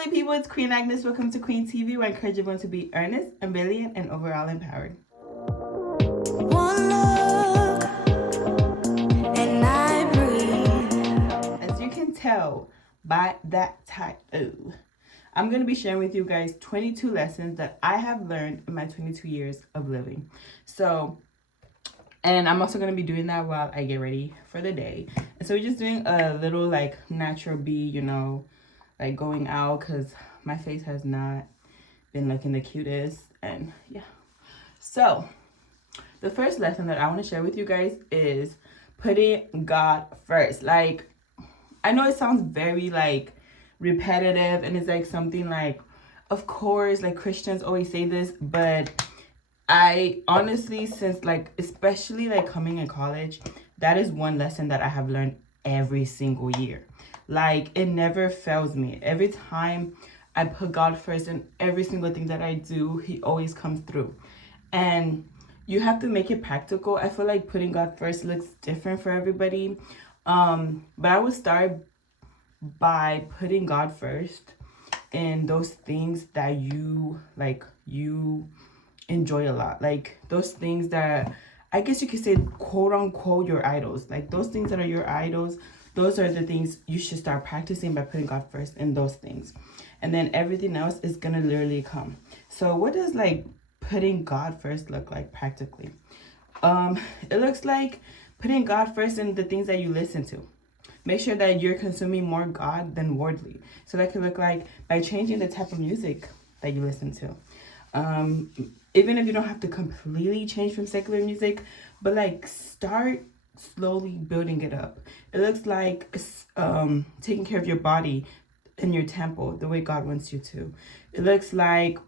lovely people, it's Queen Agnes. Welcome to Queen TV, where I encourage everyone to be earnest, brilliant, and overall empowered. One look, and I breathe. As you can tell by that title, I'm going to be sharing with you guys 22 lessons that I have learned in my 22 years of living. And I'm also going to be doing that while I get ready for the day. And so we're just doing a little like natural like going out, because my face has not been looking the cutest. And yeah, so the first lesson that I want to share with you guys is putting God first. Like, I know it sounds very like repetitive, and it's like something like, of course, like Christians always say this, but I honestly, since like, especially like coming in college, that is one lesson that I have learned every single year. Like, it never fails me. Every time I put God first in every single thing that I do, he always comes through. And you have to make it practical. I feel like putting God first looks different for everybody. But I would start by putting God first in those things that you enjoy a lot. Like those things that I guess you could say, quote unquote, your idols. Like those things that are your idols, those are the things you should start practicing by putting God first in those things. And then everything else is going to literally come. So what does like putting God first look like practically? It looks like putting God first in the things that you listen to. Make sure that you're consuming more God than worldly. So that could look like by changing the type of music that you listen to. Even if you don't have to completely change from secular music, but like start slowly building it up. It looks like taking care of your body in your temple the way God wants you to. It looks like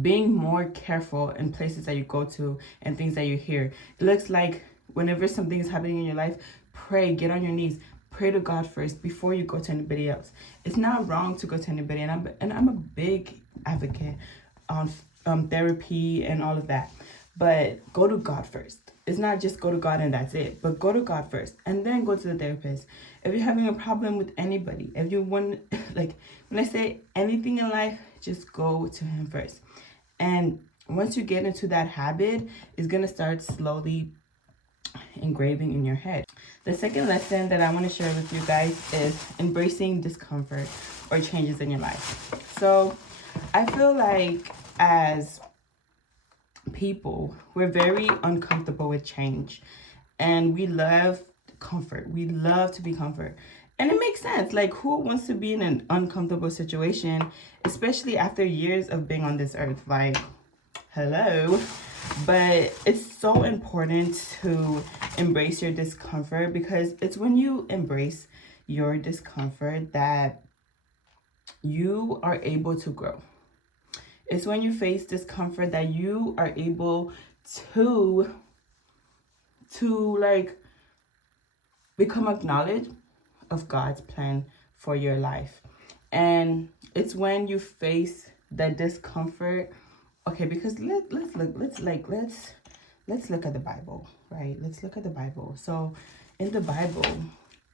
being more careful in places that you go to and things that you hear. It looks like whenever something is happening in your life, pray, get on your knees, pray to God first before you go to anybody else. It's not wrong to go to anybody, and I'm a big advocate on therapy and all of that, but go to God first. It's not just go to God and that's it, but go to God first and then go to the therapist. If you're having a problem with anybody, if you want, like when I say anything in life, just go to him first. And once you get into that habit, it's going to start slowly engraving in your head. The second lesson that I want to share with you guys is embracing discomfort or changes in your life. So I feel like as people, we're very uncomfortable with change, and we love comfort. We love to be comfort. And it makes sense. Like, who wants to be in an uncomfortable situation, especially after years of being on this earth? Like, hello. But it's so important to embrace your discomfort, because it's when you embrace your discomfort that you are able to grow. It's when you face discomfort that you are able to like become acknowledged of God's plan for your life. And it's when you face that discomfort. Okay, because let's look at the Bible, right? Let's look at the Bible. So in the Bible,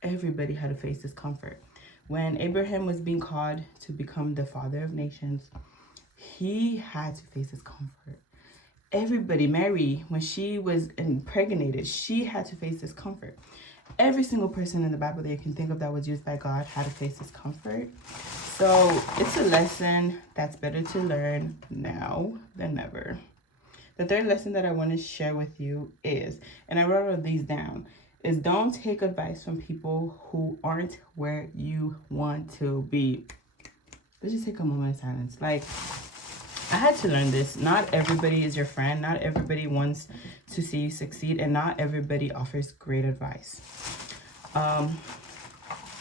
everybody had to face discomfort. When Abraham was being called to become the father of nations, he had to face discomfort. Everybody, Mary, when she was impregnated, she had to face discomfort. Every single person in the Bible that you can think of that was used by God had to face discomfort. So it's a lesson that's better to learn now than never. The third lesson that I want to share with you is, and I wrote all these down, is don't take advice from people who aren't where you want to be. Let's just take a moment of silence. Like, I had to learn this. Not everybody is your friend. Not everybody wants to see you succeed, and not everybody offers great advice. And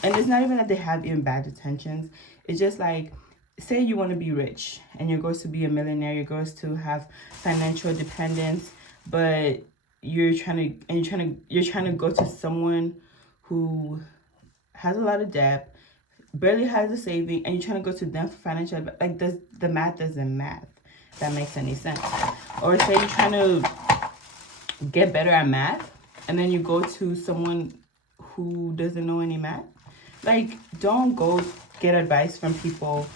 it's not even that they have even bad intentions. It's just like, say you want to be rich and you're going to be a millionaire, you're going to have financial dependence, but you're trying to go to someone who has a lot of debt, barely has a saving, and you're trying to go to them for financial advice. Like, the math doesn't math. That makes any sense. Or say you're trying to get better at math, and then you go to someone who doesn't know any math. Like, don't go get advice from people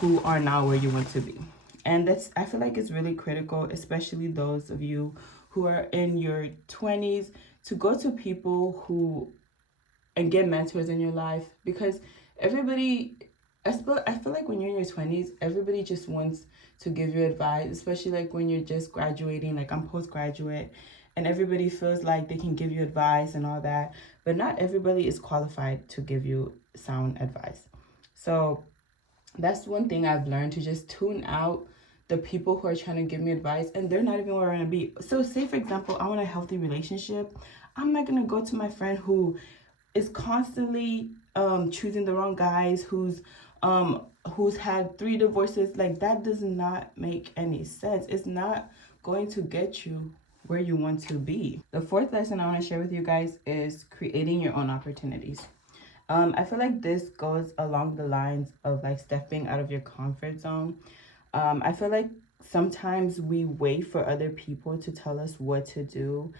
who are not where you want to be. And that's, I feel like it's really critical, especially those of you who are in your 20s, to go to people who and get mentors in your life, because everybody, I feel like when you're in your 20s, everybody just wants to give you advice, especially like when you're just graduating. Like I'm postgraduate, and everybody feels like they can give you advice and all that, but not everybody is qualified to give you sound advice. So that's one thing I've learned, to just tune out the people who are trying to give me advice and they're not even where I want to be. So say for example, I want a healthy relationship. I'm not gonna go to my friend who is constantly choosing the wrong guys, who's had 3 divorces. Like that does not make any sense. It's not going to get you where you want to be. The fourth lesson I want to share with you guys is creating your own opportunities. I feel like this goes along the lines of like stepping out of your comfort zone. I feel like sometimes we wait for other people to tell us what to do,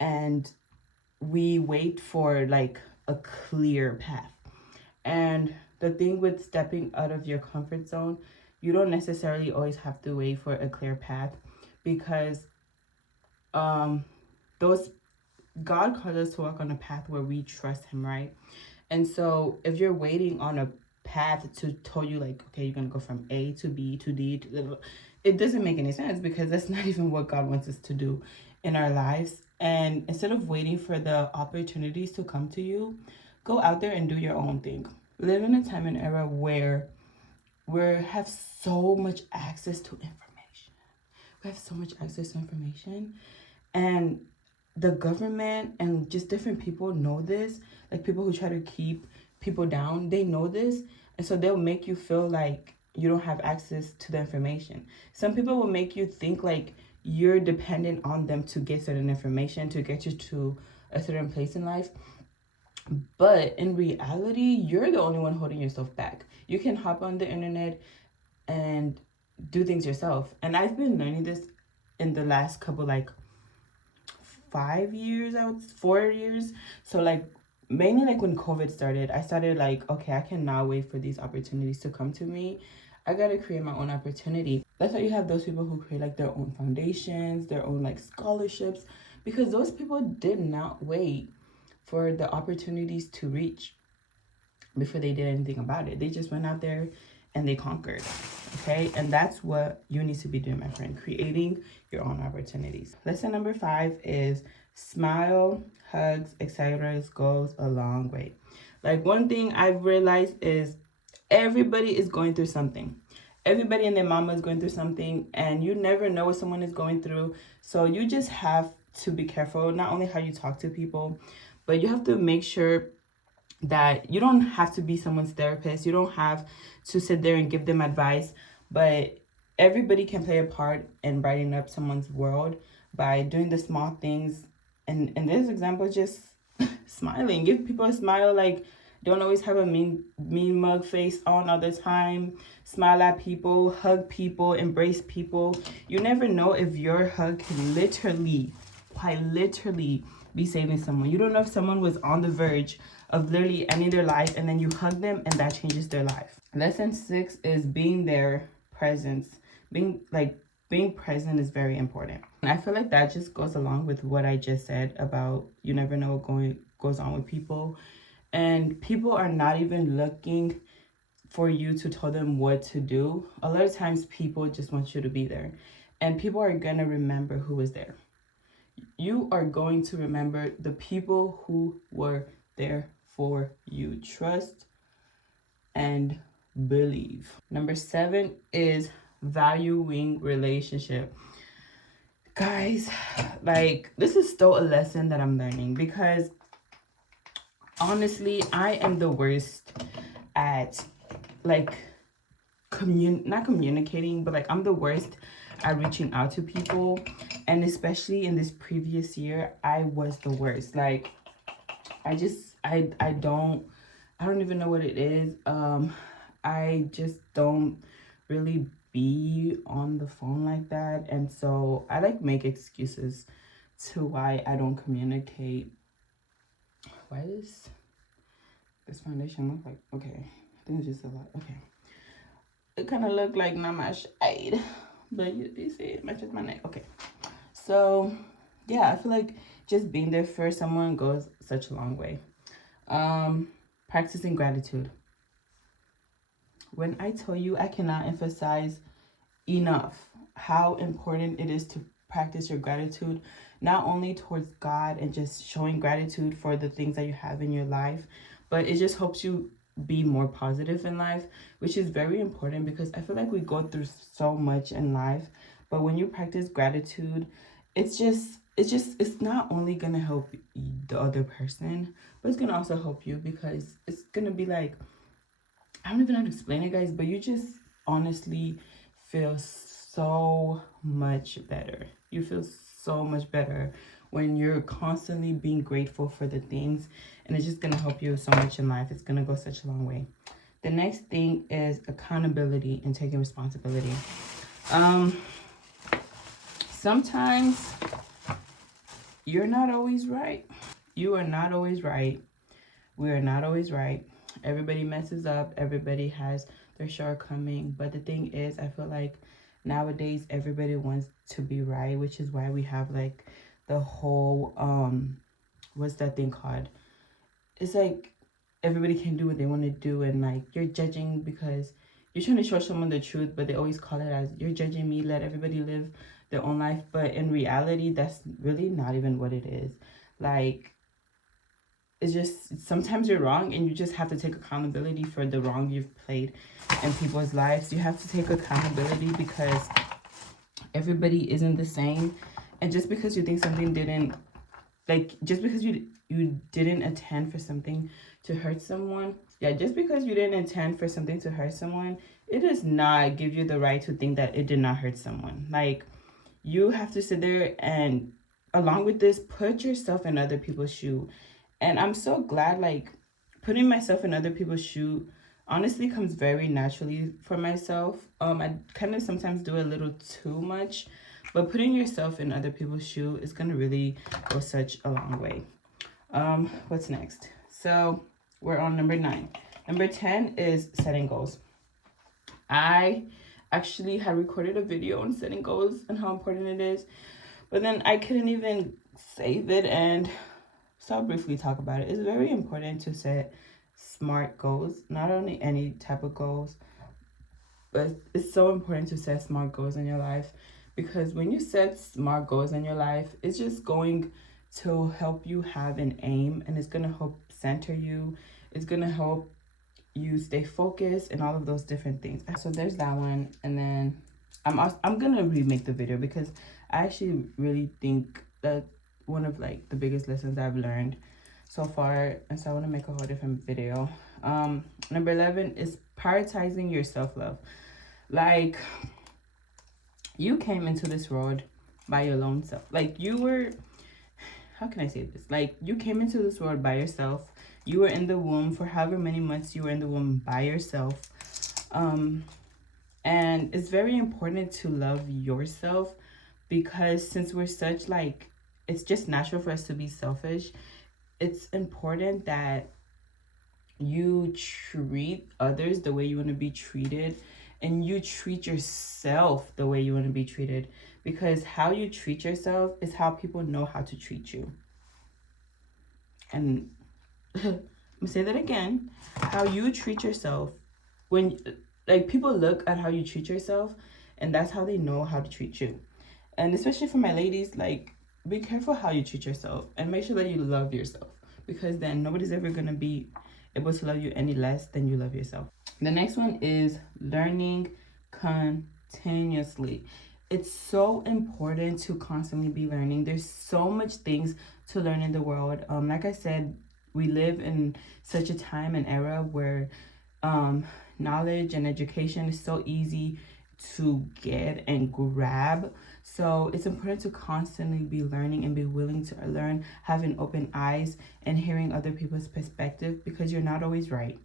and we wait for like a clear path. And the thing with stepping out of your comfort zone, you don't necessarily always have to wait for a clear path, because those God calls us to walk on a path where we trust him, right? And so if you're waiting on a path to tell you like, okay, you're gonna go from A to B to D to, it doesn't make any sense, because that's not even what God wants us to do in our lives. And instead of waiting for the opportunities to come to you, go out there and do your own thing. We live in a time and era where we have so much access to information. We have so much access to information, and the government and just different people know this. Like people who try to keep people down, they know this, and so they'll make you feel like you don't have access to the information. Some people will make you think like you're dependent on them to get certain information, to get you to a certain place in life. But in reality, you're the only one holding yourself back. You can hop on the internet and do things yourself. And I've been learning this in the last couple, like 5 years, 4 years. So like mainly like when COVID started, I started like, okay, I cannot wait for these opportunities to come to me. I gotta create my own opportunity. That's why you have those people who create like their own foundations, their own like scholarships, because those people did not wait for the opportunities to reach before they did anything about it. They just went out there and they conquered. Okay, and that's what you need to be doing, my friend, creating your own opportunities. Lesson number 5 is smile, hugs, etc. goes a long way. Like one thing I've realized is everybody is going through something. Everybody and their mama is going through something, and you never know what someone is going through. So you just have to be careful, not only how you talk to people, but you have to make sure that you don't have to be someone's therapist. You don't have to sit there and give them advice, but everybody can play a part in brightening up someone's world by doing the small things. And in this example, just smiling. Give people a smile. Like, don't always have a mean mug face on all the time. Smile at people, hug people, embrace people. You never know if your hug can literally, quite literally, be saving someone. You don't know if someone was on the verge of literally ending their life, and then you hug them and that changes their life. Lesson 6 is being there, presence. Being present is very important. And I feel like that just goes along with what I just said about you never know what goes on with people. And people are not even looking for you to tell them what to do. A lot of times people just want you to be there. And people are going to remember who was there. You are going to remember the people who were there for you. Trust and believe. Number 7 is valuing relationship. Guys, like this is still a lesson that I'm learning, because honestly, I am the worst at like not communicating, but like I'm the worst at reaching out to people. And especially in this previous year, I was the worst. Like I don't even know what it is. I just don't really be on the phone like that, and so I like make excuses to why I don't communicate. Why does this foundation look like, okay, I think it's just a lot. Okay, It kind of looked like not my shade, but you see it matches my neck. Okay, so yeah, I feel like just being there for someone goes such a long way. Practicing gratitude. When I tell you, I cannot emphasize enough how important it is to practice your gratitude, not only towards God and just showing gratitude for the things that you have in your life, but it just helps you be more positive in life, which is very important because I feel like we go through so much in life, but when you practice gratitude, it's not only gonna help the other person, but it's gonna also help you because it's gonna be like, I don't even know how to explain it, guys, but you just honestly feel so much better. You feel so much better when you're constantly being grateful for the things, and it's just gonna help you so much in life. It's gonna go such a long way. The next thing is accountability and taking responsibility. Um, Sometimes you're not always right. You are not always right. We are not always right. Everybody messes up. Everybody has their shortcoming. But the thing is, I feel like nowadays everybody wants to be right, which is why we have like the whole what's that thing called? It's like everybody can do what they want to do, and like you're judging because you're trying to show someone the truth, but they always call it as you're judging me, let everybody live their own life. But in reality, that's really not even what it is. Like, it's just sometimes you're wrong and you just have to take accountability for the wrong you've played in people's lives. You have to take accountability because everybody isn't the same, and just because you think something didn't, like, just because you didn't intend for something to hurt someone, yeah, just because you didn't intend for something to hurt someone, it does not give you the right to think that it did not hurt someone. Like, you have to sit there and, along with this, put yourself in other people's shoe. And I'm so glad, like, putting myself in other people's shoe honestly comes very naturally for myself. I kind of sometimes do a little too much, but putting yourself in other people's shoe is gonna really go such a long way. What's next? So we're on number 9. Number 10 is setting goals. I actually had recorded a video on setting goals and how important it is, but then I couldn't even save it, and so I'll briefly talk about it. It's very important to set smart goals, not only any type of goals, but it's so important to set smart goals in your life, because when you set smart goals in your life, it's just going to help you have an aim, and it's going to help center you. It's going to help you stay focused and all of those different things. So there's that one, and then I'm going to remake the video because I actually really think that one of like the biggest lessons I've learned so far, and so I want to make a whole different video. Number 11 is prioritizing your self-love. Like, you came into this world by your lone self. Like, you were, how can I say this? Like, you came into this world by yourself. You were in the womb for however many months you were in the womb by yourself. And it's very important to love yourself, because since we're such like, it's just natural for us to be selfish. It's important that you treat others the way you want to be treated, and you treat yourself the way you want to be treated, because how you treat yourself is how people know how to treat you. And I'm gonna say that again. How you treat yourself, when like people look at how you treat yourself, and that's how they know how to treat you. And especially for my ladies, like, be careful how you treat yourself and make sure that you love yourself, because then nobody's ever gonna be able to love you any less than you love yourself. The next one is learning continuously. It's so important to constantly be learning. There's so much things to learn in the world. Like I said, we live in such a time and era where knowledge and education is so easy to get and grab. So it's important to constantly be learning and be willing to learn, having open eyes and hearing other people's perspective, because you're not always right.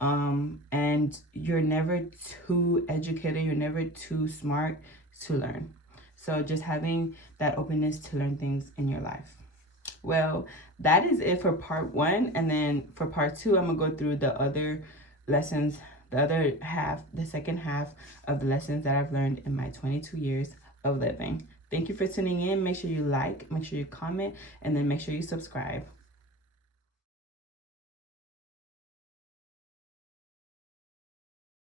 And you're never too educated, you're never too smart to learn. So just having that openness to learn things in your life. Well, that is it for part 1, and then for part 2, I'm gonna go through the other lessons the other half, the second half of the lessons that I've learned in my 22 years of living. Thank you for tuning in. Make sure you like, make sure you comment, and then make sure you subscribe.